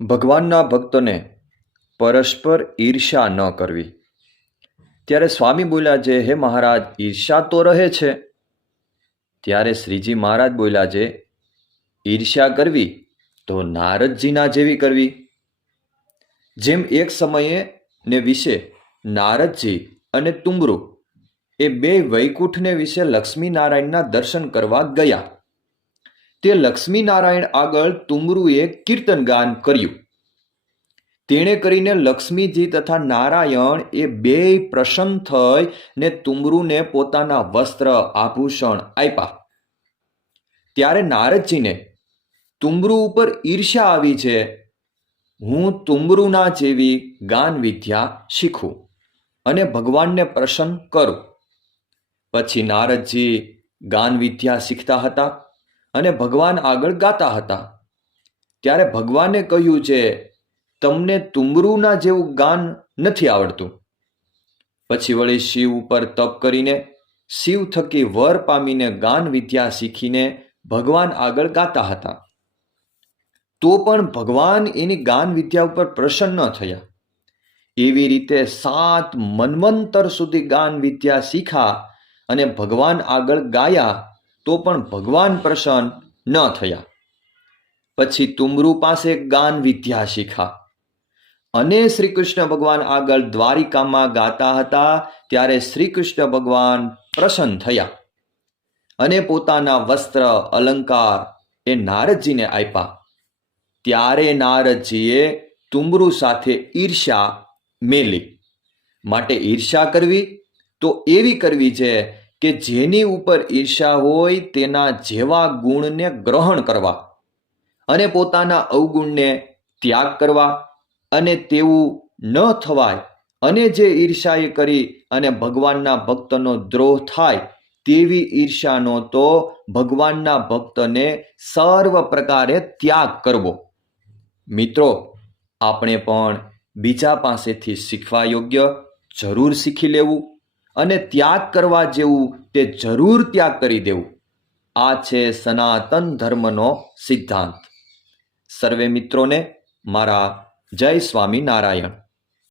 ભગવાનના ભક્તોને પરસ્પર ઈર્ષા ન કરવી. ત્યારે સ્વામી બોલ્યા છે, હે મહારાજ ઈર્ષા તો રહે છે. ત્યારે શ્રીજી મહારાજ બોલ્યા છે ઈર્ષા કરવી તો નારદજીના જેવી કરવી. જેમ એક સમયે ને વિશે નારદજી અને તુંબરુ એ બે વૈકુંઠને વિશે લક્ષ્મીનારાયણના દર્શન કરવા ગયા. તે લક્ષ્મીનારાયણ આગળ તુમરુએ કીર્તન ગાન કર્યું. તેણે કરીને લક્ષ્મીજી તથા નારાયણ એ બે પ્રસન્ન થઈ ને તુમરુને પોતાના વસ્ત્ર આભૂષણ આપ્યા ત્યારે નારદજીને, તુમરુ ઉપર ઈર્ષ્યા આવી છે. હું તુમરુના જેવી ગાન વિદ્યા શીખું અને ભગવાનને પ્રસન્ન કરું. પછી નારદજી ગાન વિદ્યા શીખતા હતા અને ભગવાન આગળ ગાતા હતા. ત્યારે ભગવાને કહ્યું છે, તમને તુમરુના જેવું ગાન નથી આવડતું. પછી વળી શિવ ઉપર તપ કરીને શિવ થકી વર પામીને ગાન વિદ્યા શીખીને ભગવાન આગળ ગાતા હતા. તો પણ ભગવાન એની ગાન વિદ્યા ઉપર પ્રસન્ન થયા. એવી રીતે સાત મન્વંતર સુધી ગાન વિદ્યા શીખા અને ભગવાન આગળ ગાયા તો પણ ભગવાન પ્રસન્ન ન થયા. પછી તુમરુ પાસે ગાન વિદ્યા શીખા. અને શ્રી કૃષ્ણ ભગવાન આગળ દ્વારિકામાં ગાતા હતા, ત્યારે શ્રી કૃષ્ણ ભગવાન પ્રસન્ન થયા. અને પોતાના વસ્ત્ર, અલંકાર એ નારદજીને આપ્યા. ત્યારે નારદજીએ તુમરુ સાથે ઈર્ષા મેલી માટે ઈર્ષા કરવી તો એવી કરવી છે કે જેની ઉપર ઈર્ષા હોય તેના જેવા ગુણને ગ્રહણ કરવા અને પોતાના અવગુણને ત્યાગ કરવા અને તેવું ન થવાય અને જે ઈર્ષાએ કરી અને ભગવાનના ભક્તનો દ્રોહ થાય તેવી ઈર્ષાનો તો ભગવાનના ભક્તને સર્વ પ્રકારે ત્યાગ કરવો. મિત્રો, આપણે પણ બીજા પાસેથી શીખવા યોગ્ય જરૂર શીખી લેવું. અને ત્યાગ કરવા જેવું તે જરૂર ત્યાગ કરી દેવું. આ છે સનાતન ધર્મનો સિદ્ધાંત. સર્વે મિત્રોને મારા જય સ્વામી નારાયણ